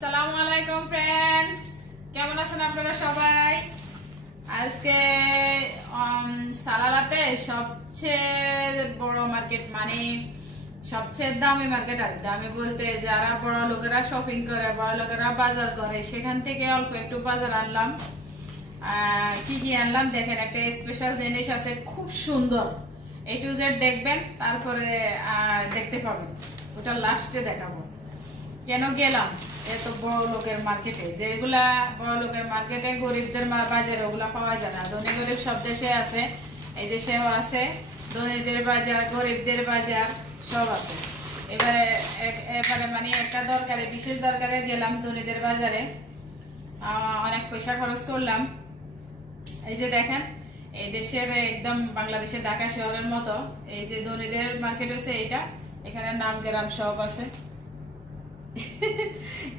আসসালামু আলাইকুম ফ্রেন্ডস, কেমন আছেন আপনারা সবাই? আজকে সালালাতে সবচেয়ে বড় মার্কেট, মানে সবচেয়ে দামি মার্কেট। আর দামি বলতে যারা বড় লোকেরা শপিং করে, বড় লোকেরা বাজার করে, সেখান থেকে অল্প একটু বাজার আনলাম। কি কি আনলাম দেখেন, একটা স্পেশাল জিনিস আছে, খুব সুন্দর। A to Z দেখবেন, তারপরে দেখতে পাবেন, ওটা লাস্টে দেখাবো। কেন গেলাম এত বড় লোকের মার্কেটে? যেগুলা বড় লোকের মার্কেটে গরিবদের বাজারে ওগুলা পাওয়া যায় না। ধনী গরিব সব দেশে আছে, এই দেশেও আছে। ধনীদের বাজার, গরিবদের বাজার সব আছে। এবারে মানে একটা দরকারে, বিশেষ দরকারে গেলাম ধনীদের বাজারে। অনেক পয়সা খরচ করলাম। এই যে দেখেন, এই দেশের একদম বাংলাদেশের ঢাকা শহরের মতো এই যে ধনীদের মার্কেট হয়েছে এইটা। এখানে নাম গ্রাম সব আছে।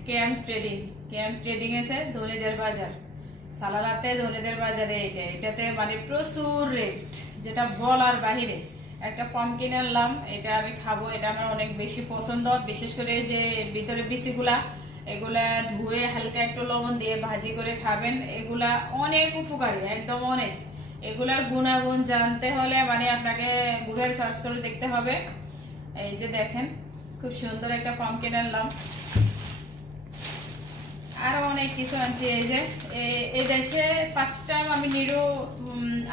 ক্যাম্প ট্রেডিং আছে ধনীদের বাজার। সালালাতে ধনীদের বাজারে এটাতে মানে প্রচুর রেট, যেটা বলার বাহিরে। একটা পামকিন আনলাম, এটা আমি খাবো, এটা আমার অনেক বেশি পছন্দ। বিশেষ করে যে ভিতরে বিচিগুলা, এগুলা ধুয়ে হালকা একটু লবণ দিয়ে ভাজি করে খাবেন। এগুলা অনেক উপকারী, একদম অনেক। এগুলার গুণাগুণ জানতে হলে মানে আপনাকে গুগল সার্চ করে দেখতে হবে। এই যে দেখেন, খুব সুন্দর একটা পামকিন আনলাম। আরো অনেক কিছু আনছি। এই যে এই দেশে ফার্স্ট টাইম আমি নিডো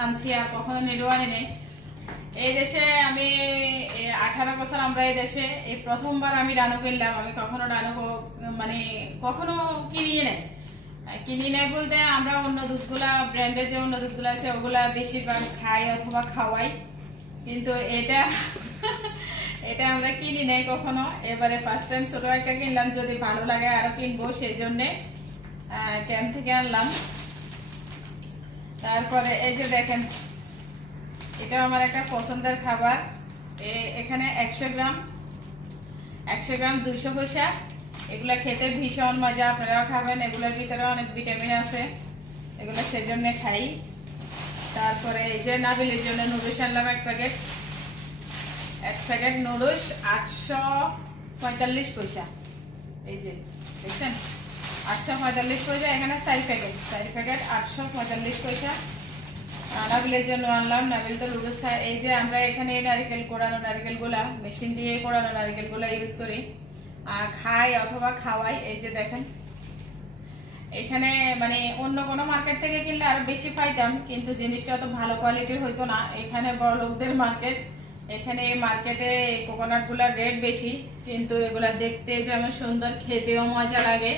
আনছি, আর কখনো নিডো আনি নাই। এই দেশে আমি 18 বছর আমরা এই দেশে, এই প্রথমবার আমি ডানো কিনলাম। আমি কখনো ডানো মানে কখনো কিনি নাই বলতে আমরা অন্য দুধগুলা, ব্র্যান্ডের যে অন্য দুধগুলো আছে ওগুলা বেশিরভাগ খাই অথবা খাওয়াই, কিন্তু এটা আমরা কিনি নাই কখনো। এবারে ফার্স্ট টাইম ছোট একটা কিনলাম, যদি ভালো লাগে আরো কিনবো, সেই জন্য ক্যাম্প থেকে আনলাম। তারপরে এই যে দেখেন, এটা আমার একটা পছন্দের খাবার। এখানে 100 গ্রাম 200 পয়সা। এগুলা খেতে ভীষণ মজা, আপনারাও খাবেন। এগুলোর ভিতরে অনেক ভিটামিন আছে, এগুলো সেজন্য খাই। তারপরে এই যে নাবিলের জন্য নুডলস আনলাম এক প্যাকেট নুডলস 845 পয়সা। এই যে দেখছেন, 845 পয়সা। এখানে 4 প্যাকেট 845 পয়সা। নাবিলের জন্য আনলাম, নাবিল তো নুডলস খায়। এই যে আমরা এখানে নারিকেল কোড়ানো, নারিকেলগুলা মেশিন দিয়ে কোড়ানো নারিকেলগুলা ইউজ করি, খাই অথবা খাওয়াই। এই যে দেখেন, এখানে মানে অন্য কোনো মার্কেট থেকে কিনলে আরো বেশি পাইতাম, কিন্তু জিনিসটা অত ভালো কোয়ালিটির হইতো না। এখানে বড় লোকদের মার্কেট, এখানে এই মার্কেটে কোকোনাট গুলার রেট বেশি, কিন্তু এগুলা দেখতে যেমন সুন্দর, খেতেও মজা লাগে।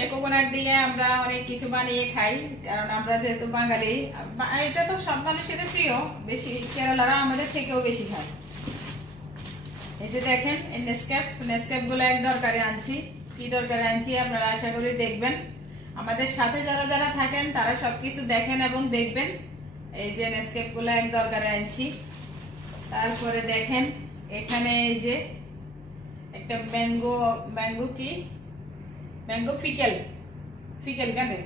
এই কোকোনাট দিয়ে আমরা অনেক কিছু বানিয়ে খাই, কারণ আমরা যেহেতু বাঙালি। এটা তো সব মানুষের প্রিয়, বেশি কেরালারা আমাদের থেকেও বেশি খায়। এই যে দেখেন, এই নেসক্যাফ গুলো এক দরকারে আনছি। কি দরকারে আনছি আপনারা আশা করি দেখবেন। আমাদের সাথে যারা যারা থাকেন তারা সবকিছু দেখেন এবং দেখবেন। এই যে নেসক্যাফ গুলো এক দরকারে আনছি। তারপরে দেখেন, এখানে এই যে একটা ম্যাঙ্গো ফিকেল কাটে,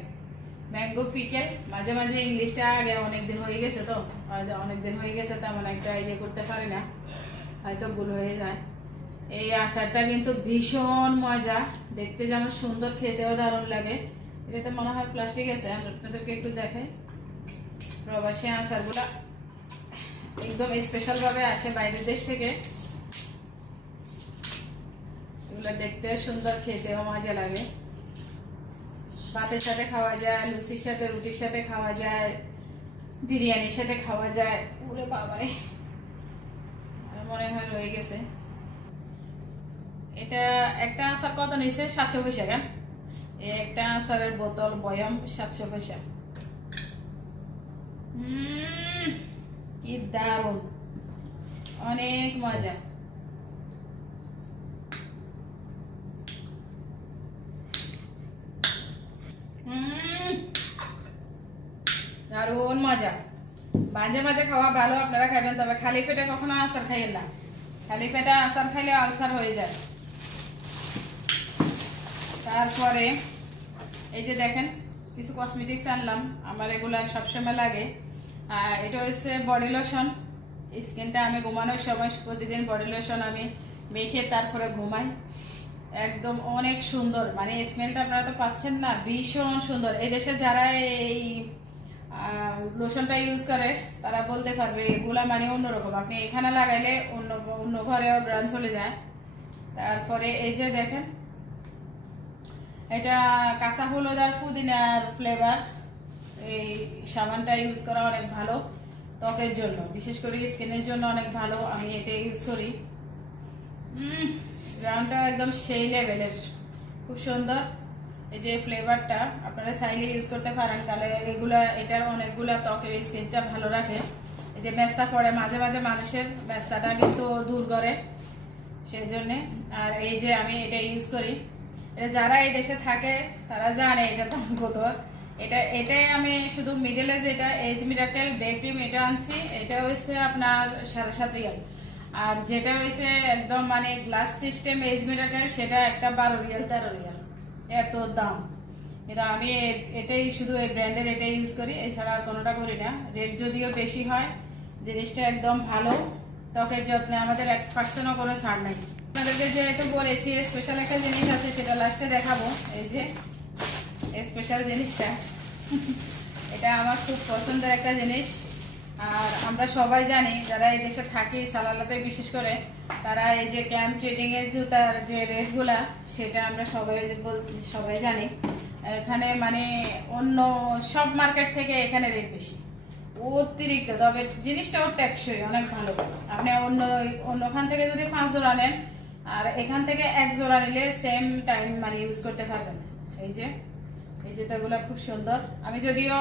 ম্যাঙ্গো ফিকেল। মাঝে মাঝে ইংলিশটা আগে অনেকদিন হয়ে গেছে, তেমন একটা ইয়ে করতে পারি না, হয়তো ভুল হয়ে যায়। এই আচারটা কিন্তু ভীষণ মজা, দেখতে যেমন সুন্দর, খেতেও দারুণ লাগে। এটাতে মনে হয় প্লাস্টিক আছে, আপনাদেরকে একটু দেখাই। প্রবাসী আচারগুলা একদম স্পেশাল ভাবে আসে বাইরের দেশ থেকে। এগুলো দেখতে সুন্দর, খেতেও মজা লাগে। ভাতের সাথে খাওয়া যায়, লুচির সাথে, রুটির সাথে খাওয়া যায়, বিরিয়ানির সাথে খাওয়া যায়। ওরে বাবারে, মনে হয় রয়ে গেছে। এটা একটা আচার কত নিয়েছে? 700 পয়সা। কেন একটা আচারের বোতল বয়ম 700 পয়সা। কি দারুণ, অনেক মজা। দারুণ মজা। মাঝে মাঝে খাওয়া ভালো, আপনারা খাবেন, তবে খালি পেটে কখনো আচার খাইয়েন না। খালি পেটে আচার খাইলে আলসার হয়ে যায়। তারপরে এই যে দেখেন, কিছু কসমেটিক্স আনলাম, আমার এগুলা সবসময় লাগে। এটা হচ্ছে বডি লোশন। স্কিনটা আমি ঘুমানোর সময় প্রতিদিন বডি লোশন আমি মেখে তারপরে ঘুমাই। একদম অনেক সুন্দর, মানে স্মেলটা আপনারা তো পাচ্ছেন না, ভীষণ সুন্দর। এই দেশে যারা এই লোশনটা ইউজ করে তারা বলতে পারবে এগুলা মানে অন্যরকম, আপনি এখানে লাগাইলে অন্য অন্য ঘরেও গ্রান চলে যায়। তারপরে এই যে দেখেন, এটা কাঁচা হলুদ আর পুদিনার ফ্লেভার। এই সাবানটা ইউজ করা অনেক ভালো ত্বকের জন্য, বিশেষ করে স্কিনের জন্য অনেক ভালো। আমি এটা ইউজ করি। গ্রাউন্ডটা একদম সেই লেভেলের, খুব সুন্দর। এই যে ফ্লেভারটা আপনারা চাইলে ইউজ করতে পারেন, তাহলে এগুলা এটার অনেকগুলা ত্বকের স্কিনটা ভালো রাখে। এই যে মেস্তা পড়ে মাঝে মাঝে মানুষের, মেস্তাটা কিন্তু দূর করে সেই জন্যে। আর এই যে আমি এটা ইউজ করি, এটা যারা এই দেশে থাকে তারা জানে এটা দাম কত। এটাই আমি শুধু মিডল এজ, এটা এজ মিরাকেল ডে ক্রিম এটা আনছি, এটা হয়েছে আপনার 7.5 রিয়াল। আর যেটা হয়েছে একদম মানে গ্লাস সিস্টেম এজ মিরাকেল, সেটা একটা 12 রিয়াল 13 রিয়াল, এত দাম। কিন্তু আমি এটাই শুধু এই ব্র্যান্ডের এটাই ইউজ করি, এছাড়া আর কোনোটা করি না। রেট যদিও বেশি হয়, জিনিসটা একদম ভালো। ত্বকের যত্নে আমাদের 1%ও কোনো ছাড় নাই। আপনাদেরকে যেহেতু বলেছি স্পেশাল একটা জিনিস আছে, সেটা লাস্টে দেখাবো। এই যে স্পেশাল জিনিসটা, এটা আমার খুব পছন্দের একটা জিনিস। আর আমরা সবাই জানি যারা এই দেশে থাকি, সালালাতে বিশেষ করে, তারা এই যে ক্যাম্প ট্রেডিং এর জুতার যে রেটগুলা, সেটা আমরা সবাই জানি। এখানে মানে অন্য সব মার্কেট থেকে এখানে রেট বেশি অতিরিক্ত, তবে জিনিসটাও টেকসই, অনেক ভালো। আপনি অন্যখান থেকে যদি 5 জোড়া নেন আর এখান থেকে 1 জোড়া নিলে সেম টাইম মানে ইউজ করতে পারবেন। এই জুতাগুলো খুব সুন্দর। আমি যদিও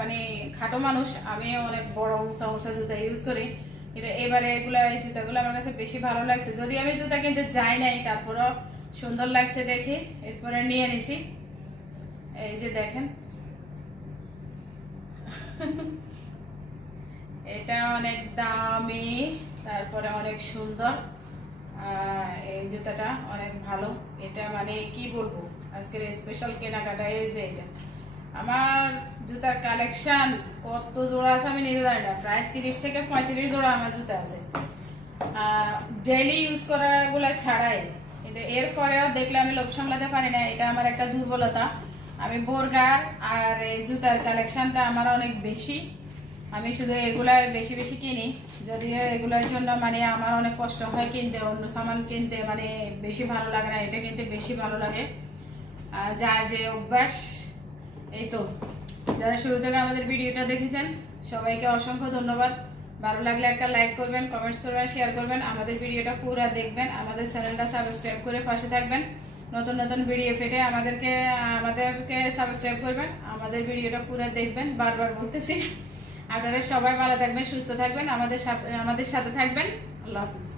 মানে খাটো মানুষ, আমি অনেক বড় উঁচা জুতা ইউজ করি, কিন্তু এবারে এই জুতাগুলো আমার কাছে বেশি ভালো লাগছে। যদি আমি জুতা কিনতে যাই নাই, তারপরও সুন্দর লাগছে দেখে এরপরে নিয়ে নিছি। এই যে দেখেন, এটা অনেক দামি, তারপরে অনেক সুন্দর। এই জুতাটা অনেক ভালো। এটা মানে কি বলবো, আজকের স্পেশাল কেনাকাটা এই যে এটা। আমার জুতার কালেকশন কত জোড়া আছে আমি নিজে জানি না, প্রায় 30 থেকে 35 জোড়া আমার জুতা আছে, ডেইলি ইউজ করা গুলা ছাড়াই। কিন্তু এরপরেও দেখলে আমি লোভ সামলাতে পারি না, এটা আমার একটা দুর্বলতা। আমি বোরগার আর এই জুতার কালেকশনটা আমার অনেক বেশি। আমি শুধু এগুলা বেশি বেশি কিনি, যদিও এগুলোর জন্য মানে আমার অনেক কষ্ট হয় কিনতে, অন্য সামান কিনতে মানে বেশি ভালো লাগে না, এটা কিনতে বেশি ভালো লাগে। আর যার যে অভ্যাস, এই তো যারা শুরু থেকে আমাদের ভিডিওটা দেখেছেন সবাইকে অসংখ্য ধন্যবাদ। ভালো লাগলে একটা লাইক করবেন, কমেন্টস করবেন, শেয়ার করবেন, আমাদের ভিডিওটা পুরো দেখবেন, আমাদের চ্যানেলটা সাবস্ক্রাইব করে পাশে থাকবেন। নতুন নতুন ভিডিও পেতে আমাদেরকে সাবস্ক্রাইব করবেন, আমাদের ভিডিওটা পুরো দেখবেন। বারবার বলতেছি, আপনারা সবাই ভালো থাকবেন, সুস্থ থাকবেন, আমাদের সাথে থাকবেন। আল্লাহ হাফিজ।